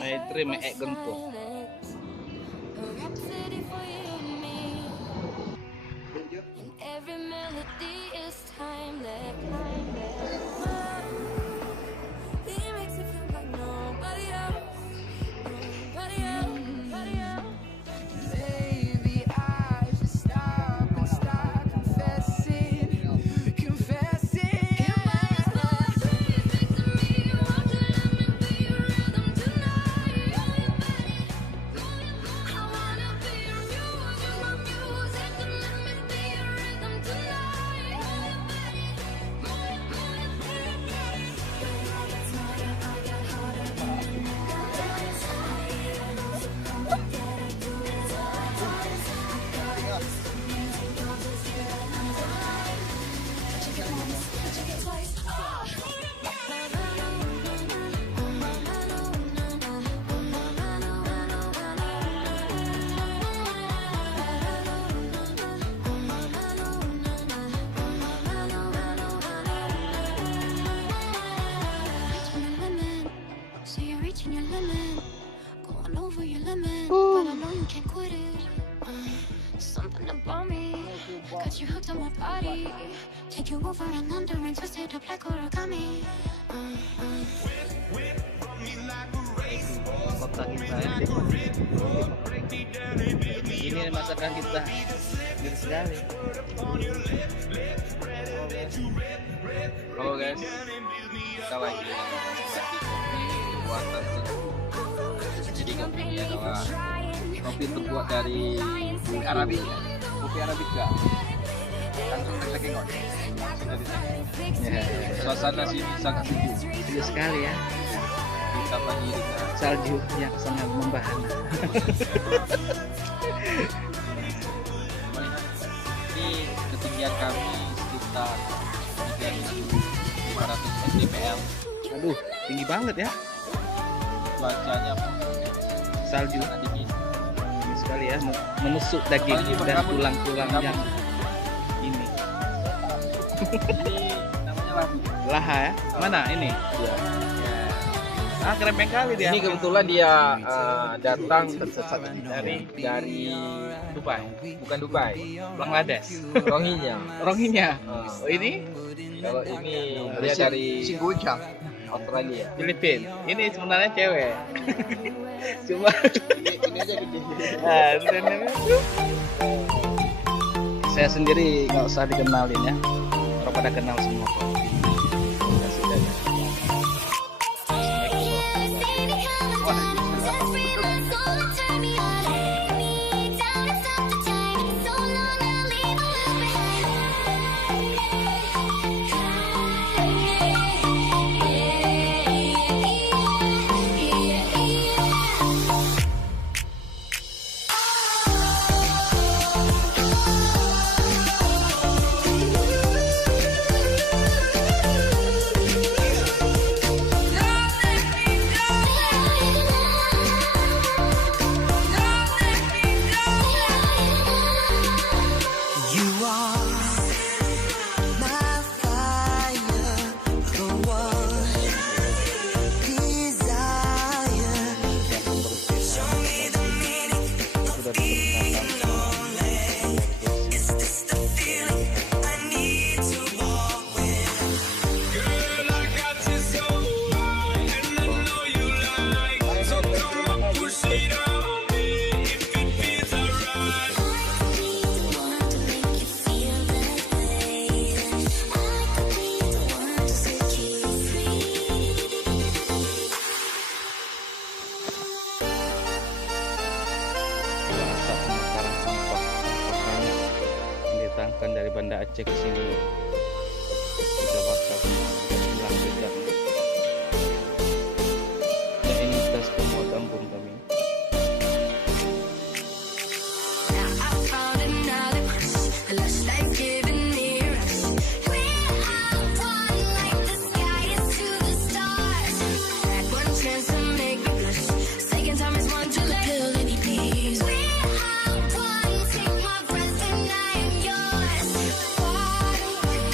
Maitri meek gento. You hooked on my body, take you over and under and twist it up like origami. Kota kita ini masakan kita gede sekali. Halo guys, kita lagi menikmati kopi buatan teguh. Jadi kopinya adalah kopi terbuat dari kopi Arabica. Kopi Arabica langsung dari Sengingon. Suasana sini sangat sejuk sekali ya. Ditambah dengan salju yang sangat membahana. Ini ketinggian kami sekitar 3.500 mdpl. Aduh, tinggi banget ya. Cuacanya salju dingin. Ini sekali ya, menusuk daging dan tulang-tulang yang ini. Ini namanya laha ya. Mana ini? Ya. Ah, kerempeng kali dia. Ini kebetulan dia datang dari Dubai, bukan Dubai, Bangladesh. Rohingya. Oh ini? Kalau ini dia dari Singojang, Australia. Filipina. Ini sebenarnya cewek. Cuma ini aja gede. Saya sendiri nggak usah dikenalin ya. Orang pada kenal semua kok. Dari Banda Aceh ke sini kita bakal hilang jejak. Ya ini tas pemuatan bom kami.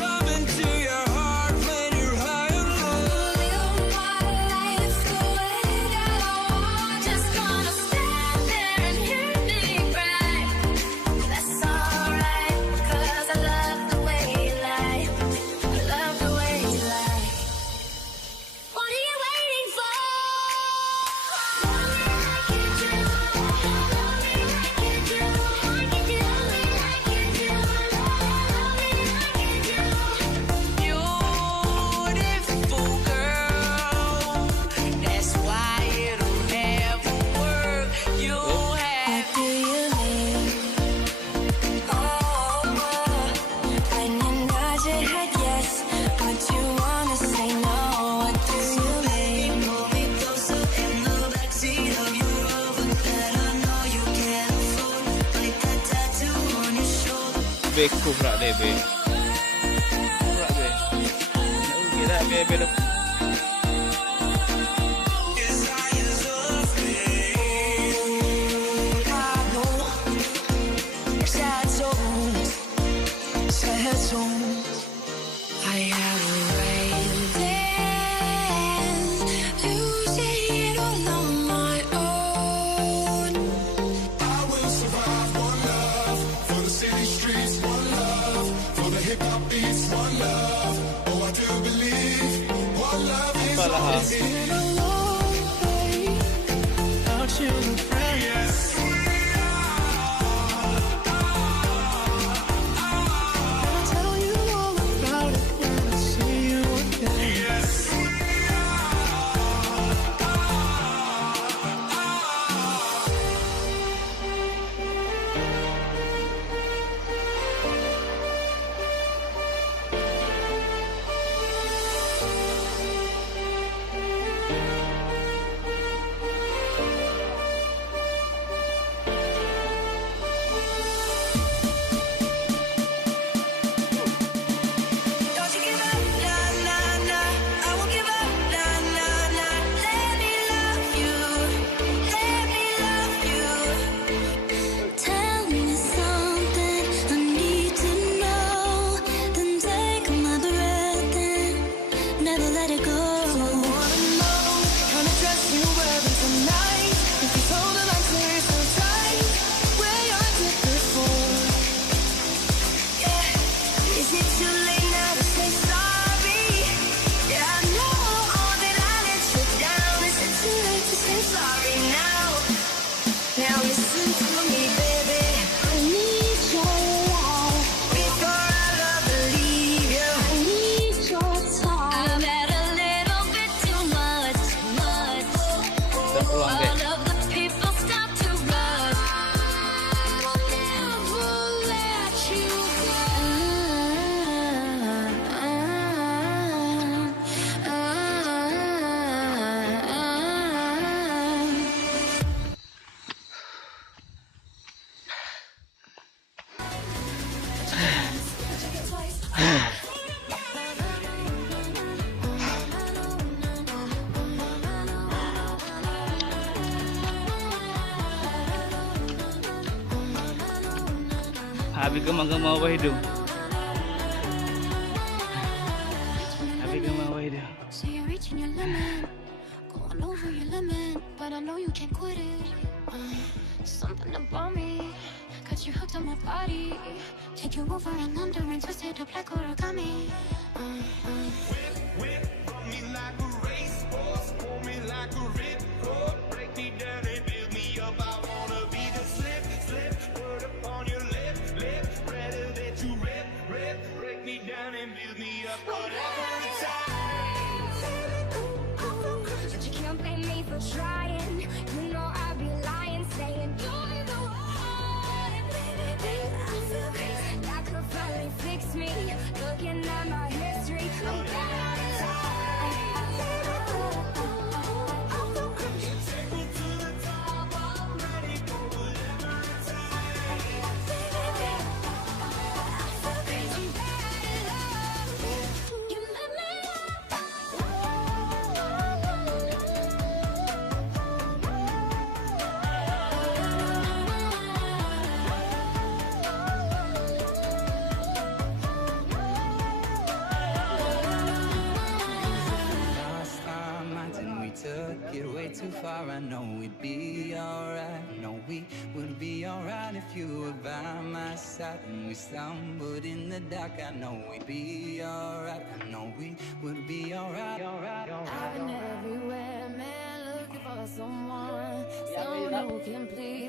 Coming to your heart when you're Beko pula deh be. Pula be. Kira be be. I have losing it all on my own. I will survive. One love for the city streets. One love for the hip hop beats. One love. Oh, I do believe. One love is all It's been a long way without you, friend. Yes. I'll tell you all about it when I see you again. Yes. Don't you give up, nah, nah, nah. I won't give up, nah, nah, nah. Let me love you, let me love you. Tell me something I need to know. Then take my breath and never let it go. So I wanna know how to dress you wearing tonight. If you told them I'm serious, so tight. Where you're different for. Yeah, is it too late now to say sorry? Yeah, I know that I let you down. Is it too late to say sorry now? Now listen to me, baby. I need your love before I love believe you. I need your time. I've had a little bit too much, much. Kita pulang deh. All of the people stop to rush. I'll never let you go. Habis gemar-gemar awal hidung. Habis gemar awal hidung. So you're reaching your limit, going over your limit, but I know you can't quit it. Something about me got you hooked on my body, take you over and under and twist it up like origami. Whip, run me like a racehorse, pull me like a ripcord, break me down and build me up. I wanna be the slip, word upon your lip, rather that you rip, break me down and build me up. Whatever it takes. But you can't blame me for trying. You know I'd be lying, saying you're the one. Baby, I feel crazy. That could finally fix me. Looking at my history, I'm better alive. Take me to the top, I'm ready for whatever it takes. I feel crazy. I'm better alive. You let me Lost our minds and we took it way too far. I know we'd be alright. No, we would be alright if you were by my side. And we stumbled in the dark. I know we'd be alright. I know we would be alright. I've been everywhere, man, looking for someone who can please